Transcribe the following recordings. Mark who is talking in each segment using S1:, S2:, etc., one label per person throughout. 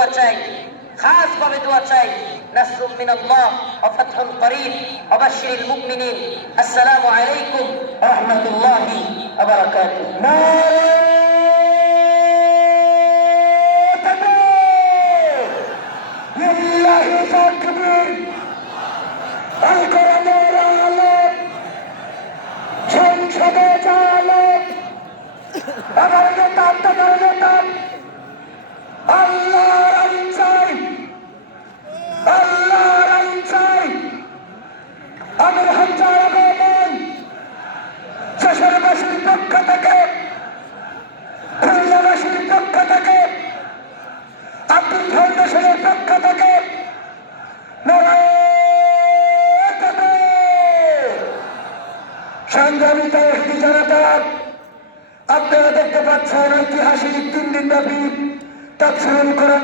S1: দোয়া চাই খাস ভাবে দোয়া চাই,
S2: নাসরুম মিনাল্লাহ ওয়া ফাতহুন করিম ওয়াবাশশিরিল মুমিনিন। আসসালামু আলাইকুম ওয়া রাহমাতুল্লাহি ওয়া বারাকাতুহু। Allah সংগ্রামী তৌহিদি জনতা আপনারা দেখতে পাচ্ছেন ঐতিহাসিক তিন দিন ব্যাপী তৎসরণ করেন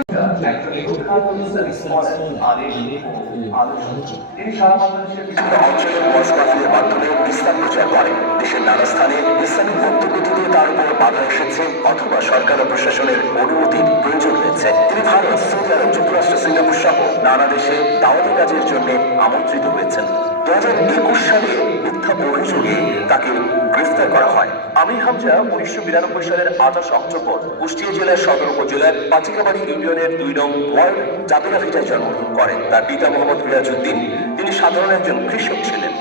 S3: অথবা সরকার প্রশাসনের অনুমতির প্রয়োজন হয়েছে তিনি ভারত সৌদি আরব যুক্তরাষ্ট্র সিঙ্গাপুর সহ নানা দেশে দাওয়াতি কাজের জন্য আমন্ত্রিত হয়েছেন। দু একুশ সালে মিথ্যা অভিযোগে তাকে গ্রেফতার করা হয়। আমির হামজা উনিশশো বিরানব্বই সালের আঠাশ অক্টোবর কুষ্টিয়া জেলার সদর উপজেলার পাচিকাবাড়ি ইউনিয়নের দুই নং ওয়ার্ড চাদুরাভিটায় জন্মগ্রহণ করেন। তার পিতা মোহাম্মদ রিয়াজউদ্দিন তিনি সাধারণ একজন কৃষক ছিলেন।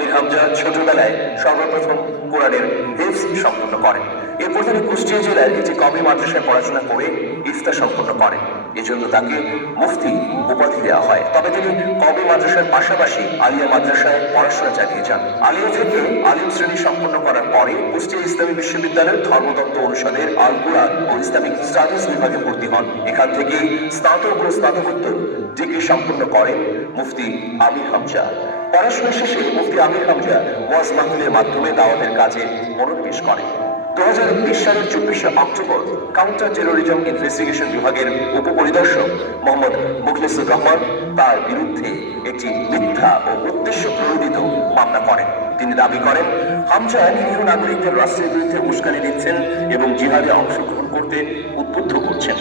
S3: আমির হামজা ছোটবেলায় সর্বপ্রথম কোরআনের হেফজ সম্পন্ন করেন। এরপর তিনি কুষ্টিয়া জেলার একটি কবি মাদ্রাসায় পড়াশোনা করে ইফতা সম্পন্ন করেন। এজন্য তাকে মুফতি উপাধি দেওয়া হয়। তবে তিনি কবি মাদ্রাসার পাশাপাশি আলিয়া মাদ্রাসায় পড়াশোনা চালিয়ে যান। আলিয়া থেকে আলিম শ্রেণি সম্পন্ন করার পরে কুষ্টিয়া ইসলামী বিশ্ববিদ্যালয়ের ধর্মতত্ত্ব অনুষদের আল কুরআন ও ইসলামিক স্টাডিজ বিভাগে ভর্তি হন। এখান থেকে স্নাতক ও স্নাতকোত্তর ডিগ্রি সম্পন্ন করেন মুফতি আমির হামজা। পড়াশোনা শেষে মুফতি আমির হামজা ওয়াজ মাহফিলের মাধ্যমে দাওয়াতের কাজে মনোনিবেশ করেন দু হাজার বিশ সালের চব্বিশে অক্টোবর কাউন্টার টেরোরিজম ইনভেস্টিগেশন বিভাগের উপপরিদর্শক মোহাম্মদ মুখলিসুর রহমান তার বিরুদ্ধে একটি মিথ্যা ও উদ্দেশ্য প্রণোদিত মামলা করেন। তিনি দাবি করেন, হামজা নিরীহ নাগরিকদের রাষ্ট্রের বিরুদ্ধে উস্কানি দিচ্ছেন এবং জিহাদে অংশগ্রহণ করতে উদ্বুদ্ধ করছেন।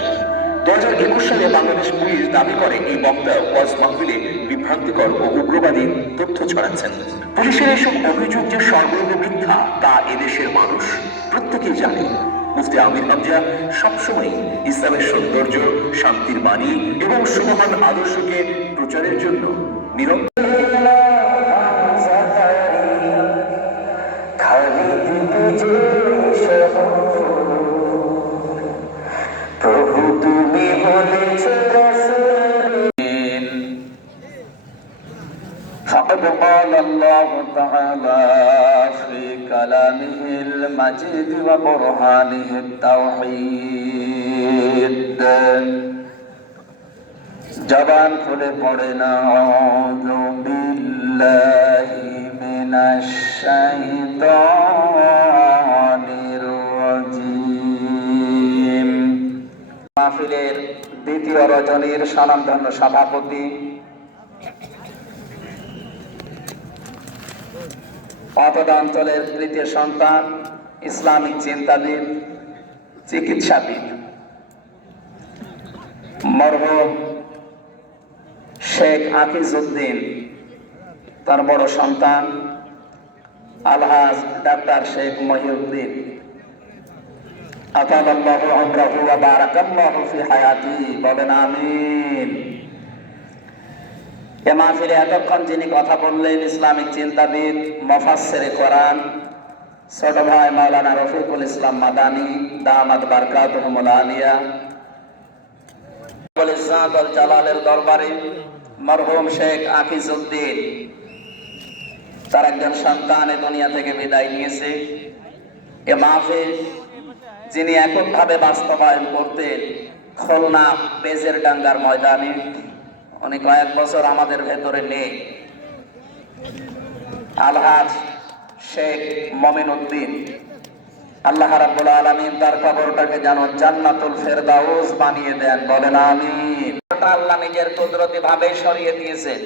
S3: দু হাজার একুশ সালে বাংলাদেশ পুলিশ দাবি করে এই বক্তা ওয়াজ মাহফিলে বিভ্রান্তিকর ও উগ্রবাদী তথ্য ছড়াচ্ছেন। পুলিশের এসব অভিযোগ যে সর্বৈব মিথ্যা, তা এদেশের মানুষ প্রত্যেকেই জানে। মুফতি আমির হামজা সবসময় ইসলামের সৌন্দর্য, শান্তির বাণী এবং সুমহান আদর্শকে প্রচারের জন্য নিরন্তর
S4: فقد قال الله تعالى في كلامه المجيد وبرهانه التوحيد জবান খুলে পড়ে না আউযু বিল্লাহি মিনাশ শাইতানির রাজিম মাহফিলের দ্বিতীয় রজনীর স্বনামধন্য সভাপতি অপদ অঞ্চলের তৃতীয় সন্তান, ইসলামিক চিন্তাবিদ, চিকিৎসাবিদ। মরহুম শেখ হাফিজউদ্দিন তার বড় সন্তান, আলহাজ ডাক্তার শেখ মহিউদ্দিন। আতালাল্লাহু আমরাহু ওয়া বারাকাল্লাহু ফি হায়াতি, বলেন আমিন। এ মাহফিলে এতক্ষণ যিনি কথা বললেন ইসলামিক চিন্তাবিদ মফাসের কোরআন, ছোট ভাই মাওলানা রফিকুল ইসলাম মাদানি দামাদ বারকাত আলিয়া জালালের দরবারে মরহুম শেখ আফিজউদ্দিন, তার একজন সন্তান দুনিয়া থেকে বিদায় নিয়েছে। এ মাহফিল যিনি এককভাবে বাস্তবায়ন করতেন, খুলনা বেজের ডাঙ্গার ময়দানে উনি কয়েক বছর আমাদের ভেতরে নেই। আলহাজ শেখ মমিন উদ্দিন আল্লাহ রাব্বুল আলামিন তার কবরটাকে যেন জান্নাতুল ফেরদাউস বানিয়ে দেন। বলেন আমিন। আল্লাহ নিজের কুদরতি ভাবে সরিয়ে দিয়েছেন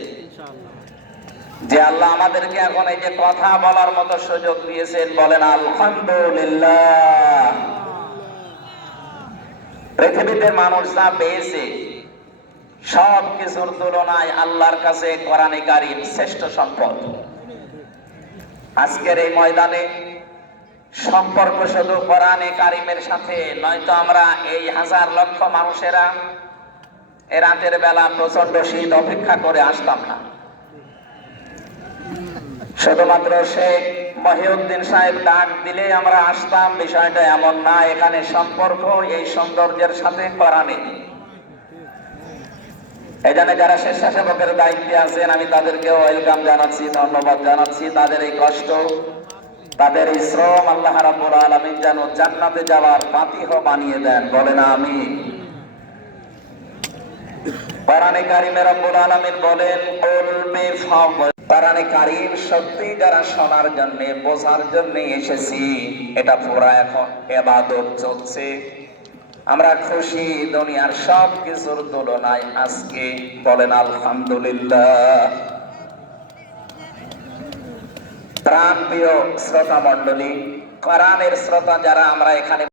S4: যে আল্লাহ আমাদেরকে এখন এই যে কথা বলার মতো সুযোগ দিয়েছেন, বলেন আলহামদুলিল্লাহ। পৃথিবীতে মানুষ যা পেয়েছে সব কিছুর তুলনায় আল্লাহর কাছে কোরআনে কারিম শ্রেষ্ঠ সম্পদ। আজকের এই ময়দানে সম্পর্ক শুধু কোরআনে কারিমের সাথে নয়তো আমরা এই হাজার লক্ষ মানুষেরা এ রাতের বেলা প্রচণ্ড শীত অপেক্ষা করে আসতাম না। শুধুমাত্র শেখ মহিউদ্দিন সাহেব ডাক দিলে আমরা আসতাম, বিষয়টা এমন না, এখানে সম্পর্ক, এই সৌন্দর্যের সাথে কোরআনে এই জন্য যারা স্বেচ্ছাসেবকের দায়িত্বে আছেন, আমি তাদেরকে ওয়েলকাম জানাচ্ছি, ধন্যবাদ জানাচ্ছি। তাদের এই কষ্ট, তাদের এই শ্রম আল্লাহ রাব্বুল আলামিন যেন জান্নাতে যাওয়ার পাতিহ বানিয়ে দেন। বলেন আমি রব্বুল আলামিন বলেন কারিম সত্যি যারা শোনার জন্য, বোঝার জন্য এসেছি, এটা পুরা এখন এবাদত চলছে। আমরা খুশি, দুনিয়ার সব কিছুর তুলনায় আজকে বলেন আলহামদুলিল্লাহ। প্রাণ প্রিয় শ্রোতা মন্ডলী কোরআনের শ্রোতা যারা আমরা এখানে